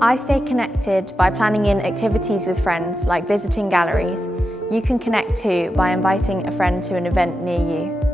I stay connected by planning in activities with friends, like visiting galleries. You can connect too by inviting a friend to an event near you.